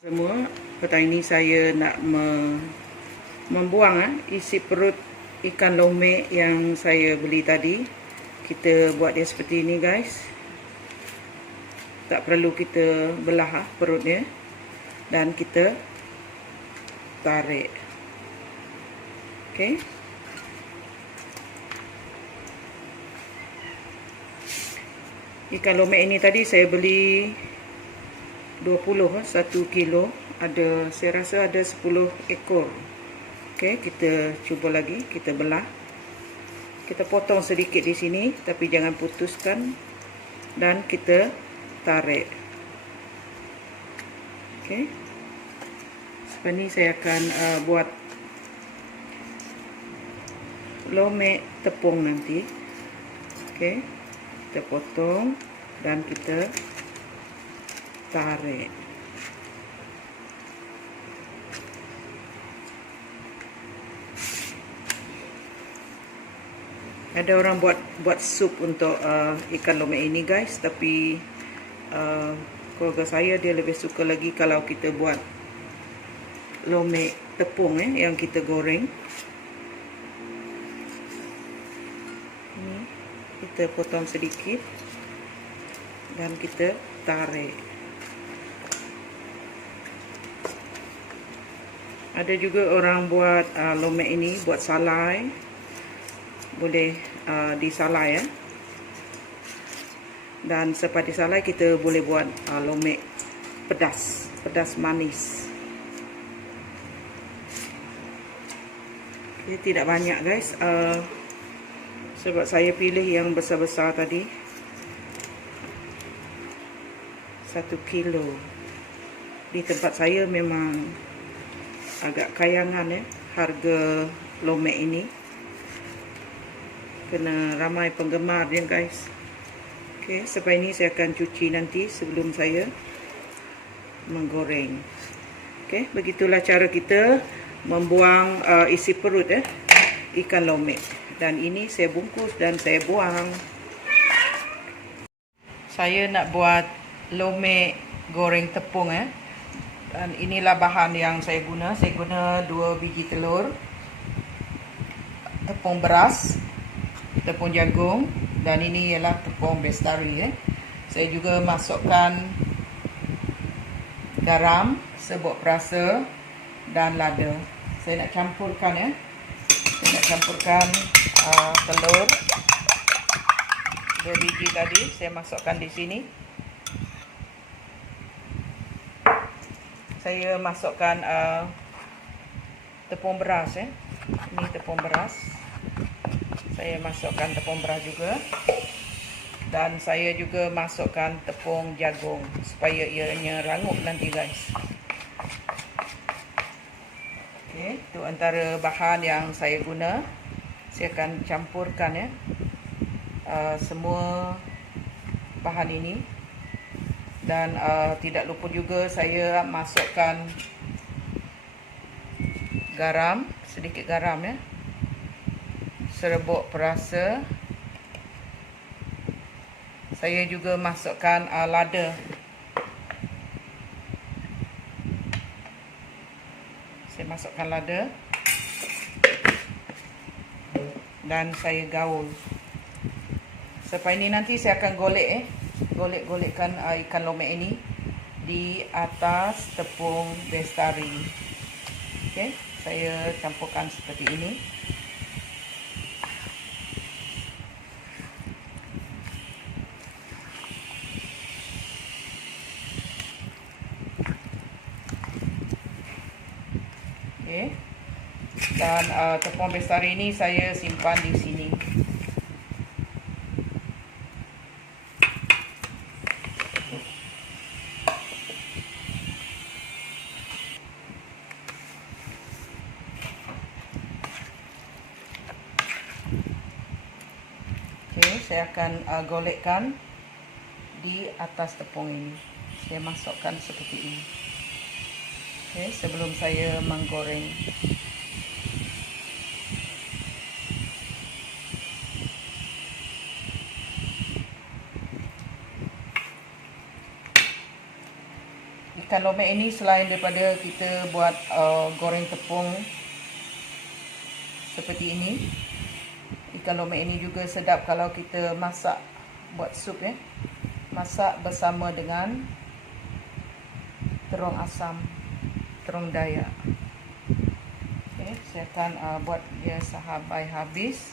Semua, petang ini saya nak membuang isi perut ikan lome yang saya beli tadi. Kita buat dia seperti ini guys. Tak perlu kita belah perutnya. Dan kita tarik. Okey. Ikan lome ini tadi saya beli 20, 1 kilo. Saya rasa ada 10 ekor. Okey, kita cuba lagi, kita belah. Kita potong sedikit di sini, tapi jangan putuskan. Dan kita tarik. Okey. Seperti ini saya akan buat lome tepung nanti. Okey. Kita potong dan kita tarik. Ada orang buat sup untuk ikan lome ini guys, tapi keluarga saya dia lebih suka lagi kalau kita buat lome tepung yang kita goreng. Ini kita potong sedikit dan kita tarik. Ada juga orang buat lome ini buat salai. Boleh disalai Dan seperti salai kita boleh buat lome pedas manis. Okay, tidak banyak guys. Sebab saya pilih yang besar-besar tadi. 1 kilo. Di tempat saya memang agak kayangan harga lome ini. Kena ramai penggemar dia guys. Okey, seperti ini saya akan cuci nanti sebelum saya menggoreng. Okey, begitulah cara kita membuang isi perut ikan lome. Dan ini saya bungkus dan saya buang. Saya nak buat lome goreng tepung Dan inilah bahan yang saya guna. Saya guna 2 biji telur, tepung beras, tepung jagung, dan ini ialah tepung bestari. Saya juga masukkan garam, serbuk perasa dan lada. Saya nak campurkan Saya nak campurkan telur 2 biji tadi. Saya masukkan di sini. Saya masukkan tepung beras. Ini tepung beras. Saya masukkan tepung beras juga. Dan saya juga masukkan tepung jagung supaya ianya rangup nanti guys. Okey, itu antara bahan yang saya guna. Saya akan campurkan semua bahan ini. Dan tidak lupa juga saya masukkan garam, sedikit garam serbuk perasa. Saya juga masukkan lada. Saya masukkan lada. Dan saya gaul. Seperti ini nanti saya akan golek-golekkan ikan lome ini di atas tepung bestari. Okey, saya campurkan seperti ini. Okey. Dan tepung bestari ini saya simpan di sini. Saya akan golekkan di atas tepung ini. Saya masukkan seperti ini. Okey, sebelum saya menggoreng. ikan lomek ini selain daripada kita buat goreng tepung seperti ini, ikan lomek ini juga sedap kalau kita masak buat sup ya. Masak bersama dengan terung asam, terung Dayak. Okay, saya akan buat dia sampai habis.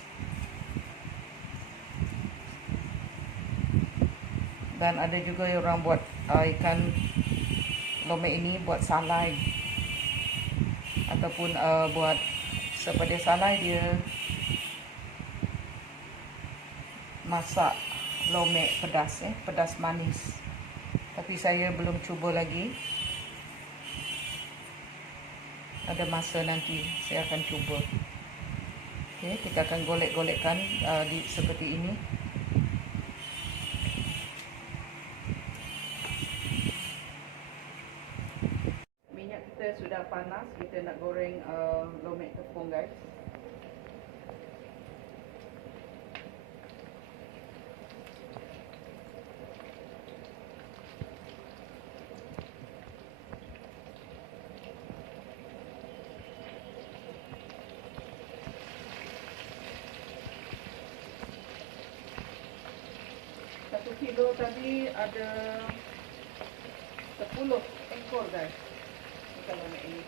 Dan ada juga orang buat ikan lomek ini buat salai, ataupun buat seperti salai dia masak lomek pedas pedas manis. Tapi saya belum cuba lagi. Ada masa nanti saya akan cuba. Okay, kita akan golek-golekkan seperti ini. Minyak kita sudah panas, kita nak goreng lomek tepung guys. Satu kilo tadi ada 10 ekor guys ikan lomek ini.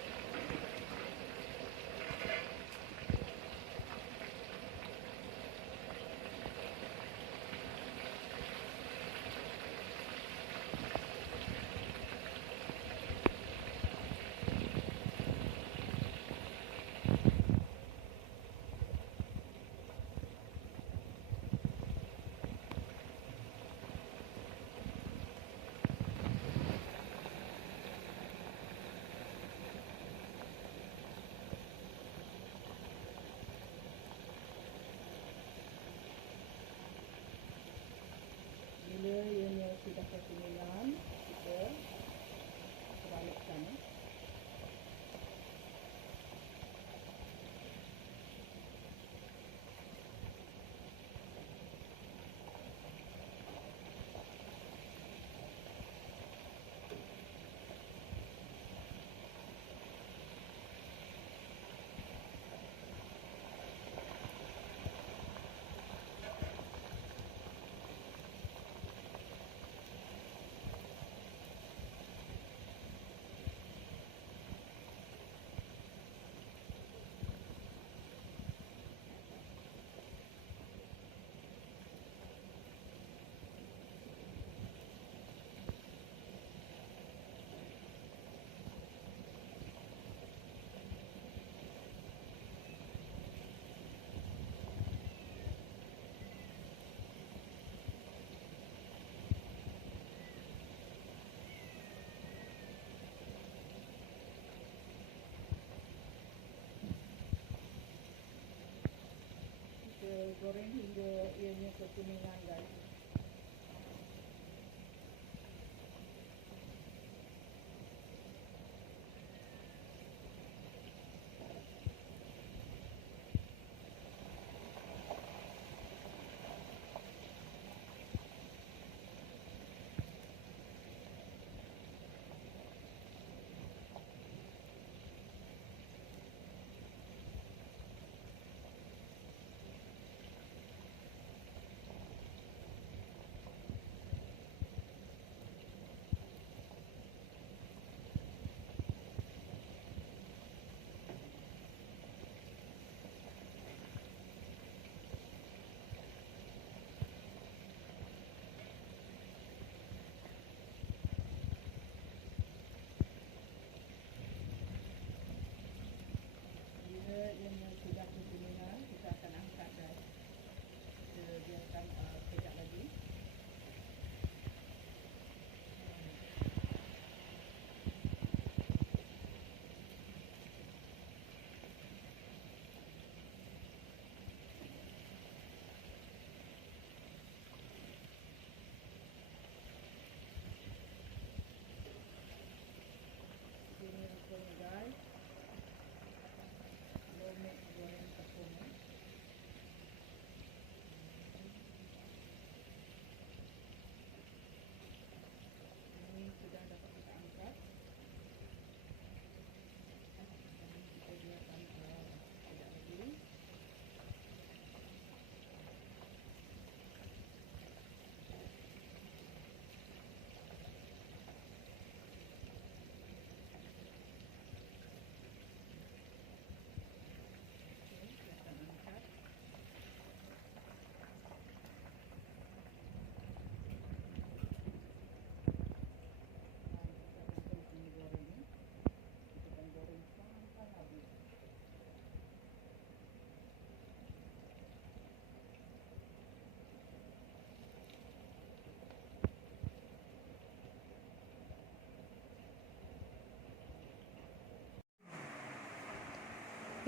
Bila ianya sudah kekinian, kita balikkan. Goreng hingga ianya kekuningan guys.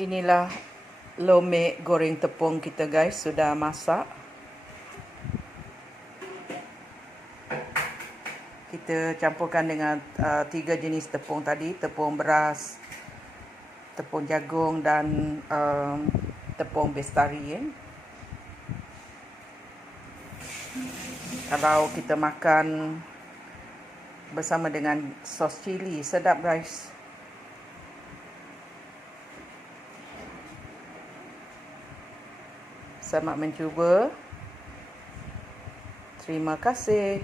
Inilah lomek goreng tepung kita guys, sudah masak. Kita campurkan dengan 3 jenis tepung tadi, tepung beras, tepung jagung dan tepung bestari. Kalau kita makan bersama dengan sos cili, sedap guys. Selamat mencuba. Terima kasih.